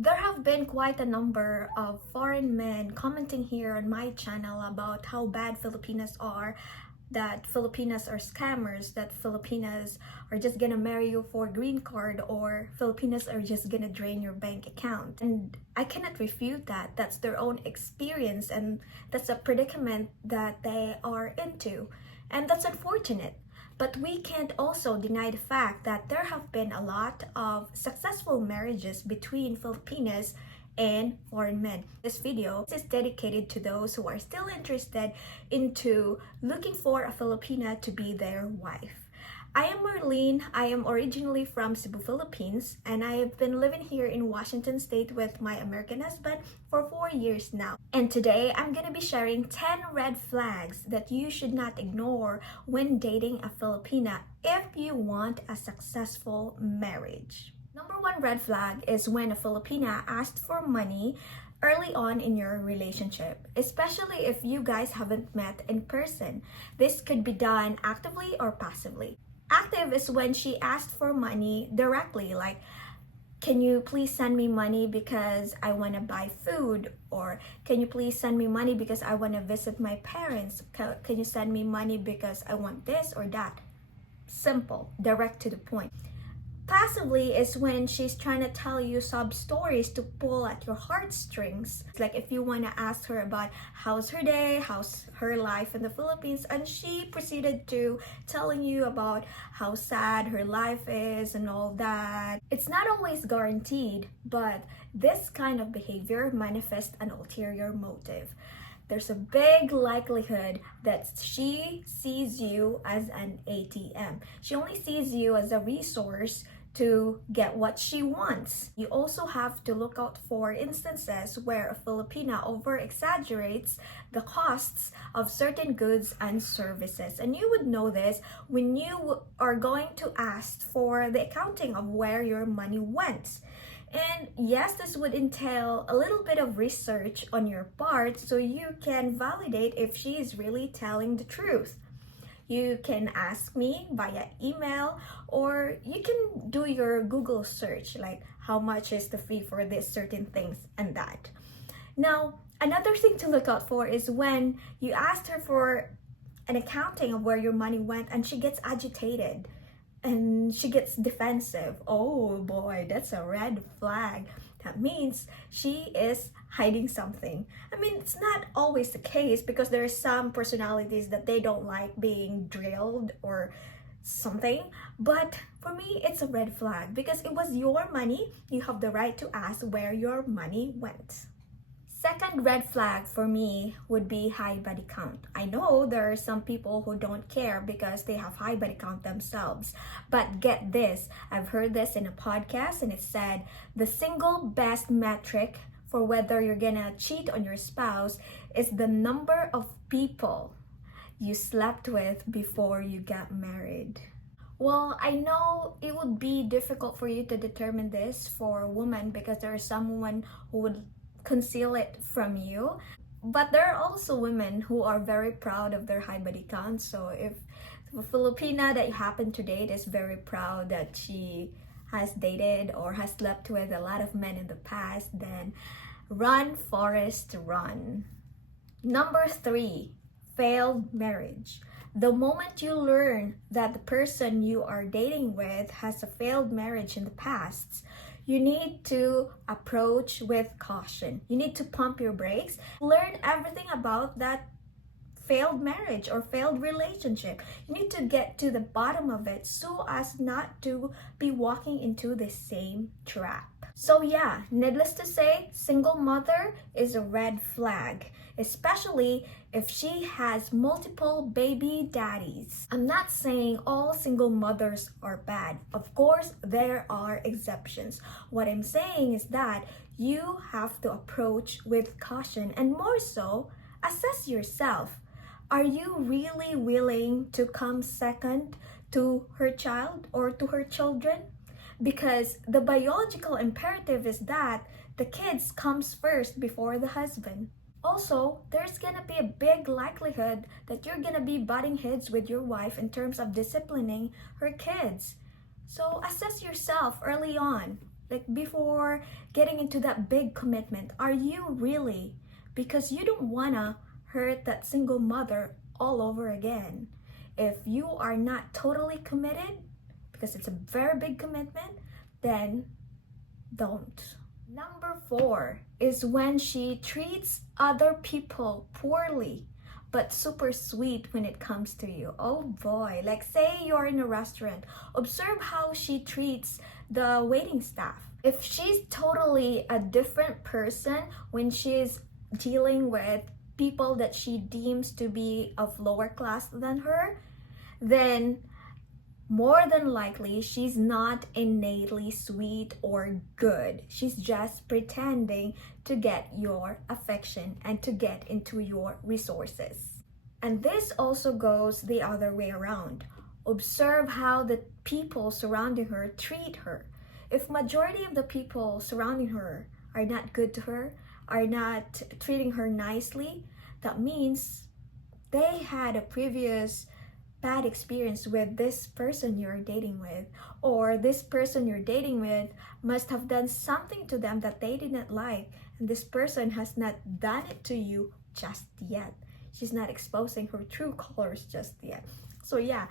There have been quite a number of foreign men commenting here on my channel about how bad Filipinas are, that Filipinas are scammers, that Filipinas are just gonna marry you for a green card, or Filipinas are just gonna drain your bank account. And I cannot refute that. That's their own experience, and that's a predicament that they are into. And that's unfortunate. But we can't also deny the fact that there have been a lot of successful marriages between Filipinas and foreign men. This video is dedicated to those who are still interested into looking for a Filipina to be their wife. I am Arlene. I am originally from Cebu, Philippines, and I have been living here in Washington State with my American husband for 4 years now. And today I'm gonna be sharing 10 red flags that you should not ignore when dating a Filipina if you want a successful marriage. Number one red flag is when a Filipina asked for money early on in your relationship, especially if you guys haven't met in person. This could be done actively or passively. Active is when she asked for money directly, like, can you please send me money because I want to buy food? Or can you please send me money because I want to visit my parents? Can you send me money because I want this or that? Simple, direct to the point. Passively is when she's trying to tell you sub stories to pull at your heartstrings. It's like if you want to ask her about how's her day, how's her life in the Philippines, and she proceeded to telling you about how sad her life is and all that. It's not always guaranteed, but this kind of behavior manifests an ulterior motive. There's a big likelihood that she sees you as an ATM. She only sees you as a resource to get what she wants. You also have to look out for instances where a Filipina over-exaggerates the costs of certain goods and services. And you would know this when you are going to ask for the accounting of where your money went. And yes, this would entail a little bit of research on your part so you can validate if she is really telling the truth. You can ask me via email, or you can do your Google search, like how much is the fee for this certain things and that. Now, another thing to look out for is when you asked her for an accounting of where your money went and she gets agitated and she gets defensive. Oh boy, that's a red flag. That means she is hiding something. I mean, it's not always the case, because there are some personalities that they don't like being drilled or something. But for me, it's a red flag because it was your money. You have the right to ask where your money went. Second red flag for me would be high body count. I know there are some people who don't care because they have high body count themselves. But get this, I've heard this in a podcast and it said the single best metric for whether you're gonna cheat on your spouse is the number of people you slept with before you got married. Well, I know it would be difficult for you to determine this for a woman because there is someone who would conceal it from you, but there are also women who are very proud of their high body count. So if a Filipina that you happen to date is very proud that she has dated or has slept with a lot of men in the past, then run, Forrest, run. Number 3, failed marriage. The moment you learn that the person you are dating with has a failed marriage in the past, you need to approach with caution. You need to pump your brakes. Learn everything about that failed marriage or failed relationship. You need to get to the bottom of it so as not to be walking into the same trap. So yeah, needless to say, single mother is a red flag, especially if she has multiple baby daddies. I'm not saying all single mothers are bad. Of course, there are exceptions. What I'm saying is that you have to approach with caution, and more so, assess yourself. Are you really willing to come second to her child or to her children? Because the biological imperative is that the kids comes first before the husband. Also, there's gonna be a big likelihood that you're gonna be butting heads with your wife in terms of disciplining her kids. So assess yourself early on. Like before getting into that big commitment, are you really? Because you don't wanna hurt that single mother all over again. If you are not totally committed, because it's a very big commitment, then don't. Number 4 is when she treats other people poorly but super sweet when it comes to you. Oh boy, like say you're in a restaurant, observe how she treats the waiting staff. If she's totally a different person when she's dealing with people that she deems to be of lower class than her, then more than likely she's not innately sweet or good. She's just pretending to get your affection and to get into your resources. And this also goes the other way around. Observe how the people surrounding her treat her. If majority of the people surrounding her are not good to her, are not treating her nicely, that means they had a previous bad experience with this person you're dating with, or this person you're dating with must have done something to them that they didn't like, and this person has not done it to you just yet. She's not exposing her true colors just yet. So yeah,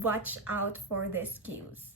watch out for these cues.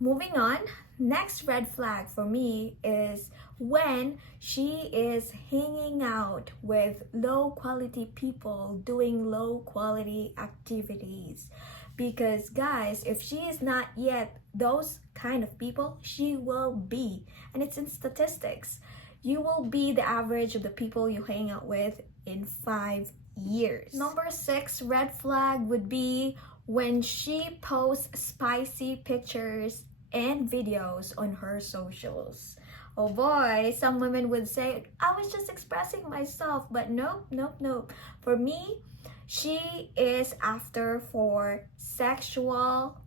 Moving on, next red flag for me is when she is hanging out with low quality people doing low quality activities. Because guys, if she is not yet those kind of people, she will be. And it's in statistics. You will be the average of the people you hang out with in 5 years. Number 6 red flag would be when she posts spicy pictures and videos on her socials. Oh boy, some women would say, I was just expressing myself, but nope, nope, nope. For me, she is after for sexual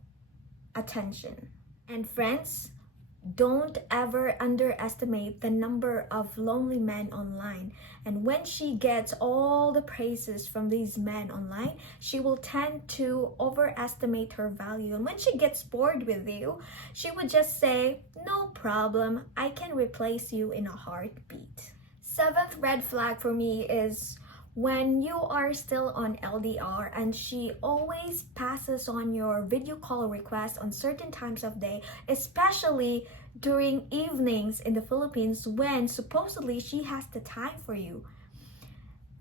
attention. And friends, don't ever underestimate the number of lonely men online. And when she gets all the praises from these men online, she will tend to overestimate her value. And when she gets bored with you, she would just say, no problem, I can replace you in a heartbeat. 7th red flag for me is when you are still on LDR and she always passes on your video call requests on certain times of day, especially during evenings in the Philippines when supposedly she has the time for you.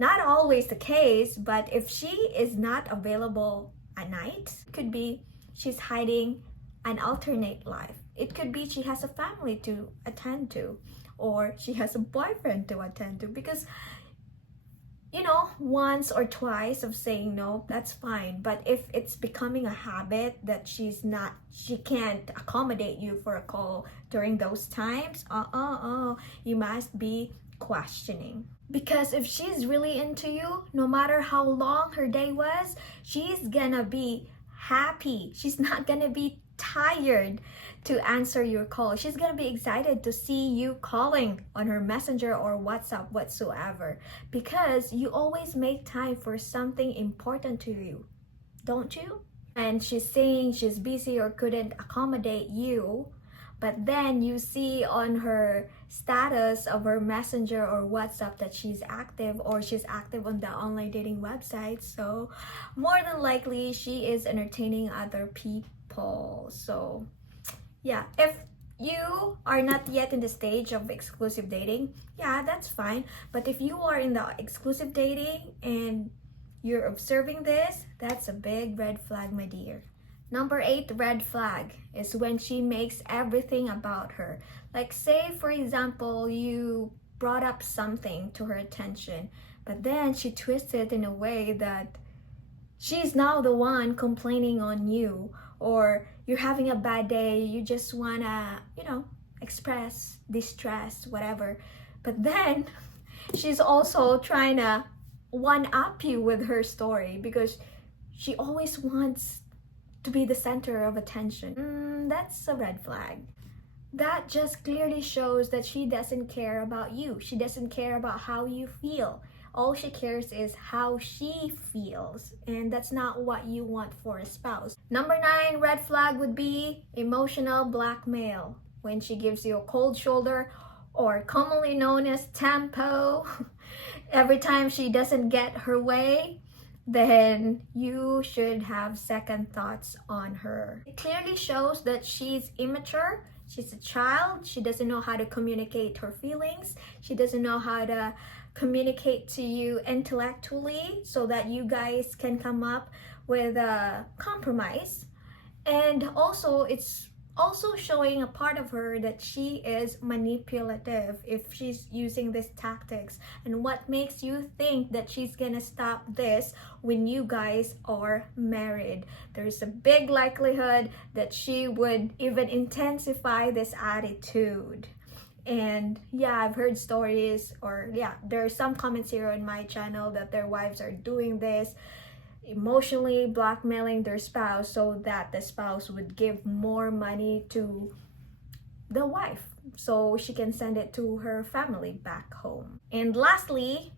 Not always the case, but if she is not available at night, it could be she's hiding an alternate life. It could be she has a family to attend to, or she has a boyfriend to attend to, because once or twice of saying no, that's fine. But if it's becoming a habit that she can't accommodate you for a call during those times, you must be questioning. Because if she's really into you, no matter how long her day was, she's gonna be happy. She's not gonna be tired to answer your call. She's gonna be excited to see you calling on her messenger or WhatsApp whatsoever, because you always make time for something important to you, don't you? And she's saying she's busy or couldn't accommodate you, but then you see on her status of her messenger or WhatsApp that she's active, or she's active on the online dating website. So more than likely she is entertaining other people. So yeah, if you are not yet in the stage of exclusive dating, yeah, that's fine. But if you are in the exclusive dating and you're observing this, that's a big red flag, my dear. Number 8 red flag is when she makes everything about her. Like say, for example, you brought up something to her attention, but then she twists it in a way that she's now the one complaining on you, or you're having a bad day, you just wanna, express distress, whatever. But then she's also trying to one-up you with her story because she always wants to be the center of attention. That's a red flag. That just clearly shows that she doesn't care about you. She doesn't care about how you feel. All she cares is how she feels, and that's not what you want for a spouse. Number 9 red flag would be emotional blackmail. when she gives you a cold shoulder, or commonly known as tempo, every time she doesn't get her way, then you should have second thoughts on her. It clearly shows that she's immature. She's a child. She doesn't know how to communicate her feelings. She doesn't know how to communicate to you intellectually so that you guys can come up with a compromise. And also, it's also showing a part of her that she is manipulative if she's using these tactics. And what makes you think that she's gonna stop this when you guys are married? There's a big likelihood that she would even intensify this attitude. And yeah, I've heard stories, or yeah, there are some comments here on my channel that their wives are doing this, emotionally blackmailing their spouse so that the spouse would give more money to the wife so she can send it to her family back home. And lastly,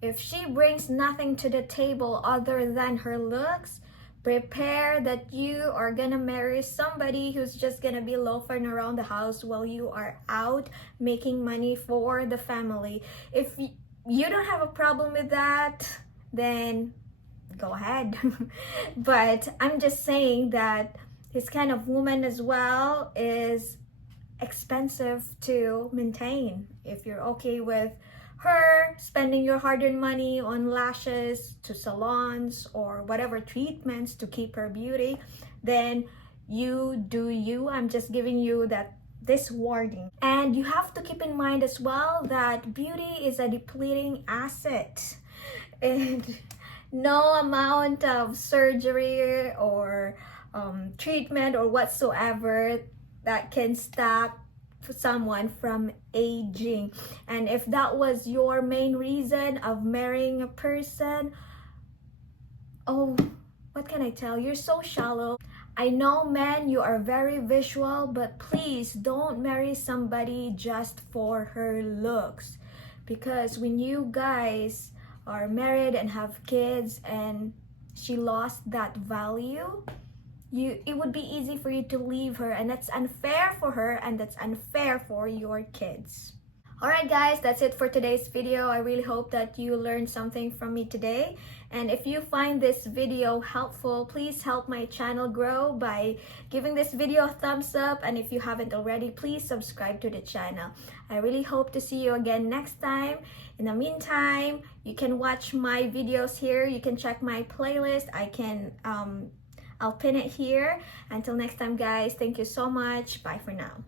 if she brings nothing to the table other than her looks, prepare that you are gonna marry somebody who's just gonna be loafing around the house while you are out making money for the family. If you don't have a problem with that, then go ahead. But I'm just saying that this kind of woman as well is expensive to maintain. If you're okay with her spending your hard-earned money on lashes, to salons, or whatever treatments to keep her beauty, then you do you. I'm just giving you this warning. And you have to keep in mind as well that beauty is a depleting asset, and no amount of surgery or treatment or whatsoever that can stop someone from aging. And if that was your main reason of marrying a person, oh, what can I tell? You're so shallow. I know, men, you are very visual, but please don't marry somebody just for her looks. Because when you guys are married and have kids and she lost that value, it would be easy for you to leave her, and that's unfair for her, and that's unfair for your kids. Alright guys, that's it for today's video. I really hope that you learned something from me today. And if you find this video helpful, please help my channel grow by giving this video a thumbs up. And if you haven't already, please subscribe to the channel. I really hope to see you again next time. In the meantime, you can watch my videos here. You can check my playlist. I'll pin it here. Until next time guys, thank you so much. Bye for now.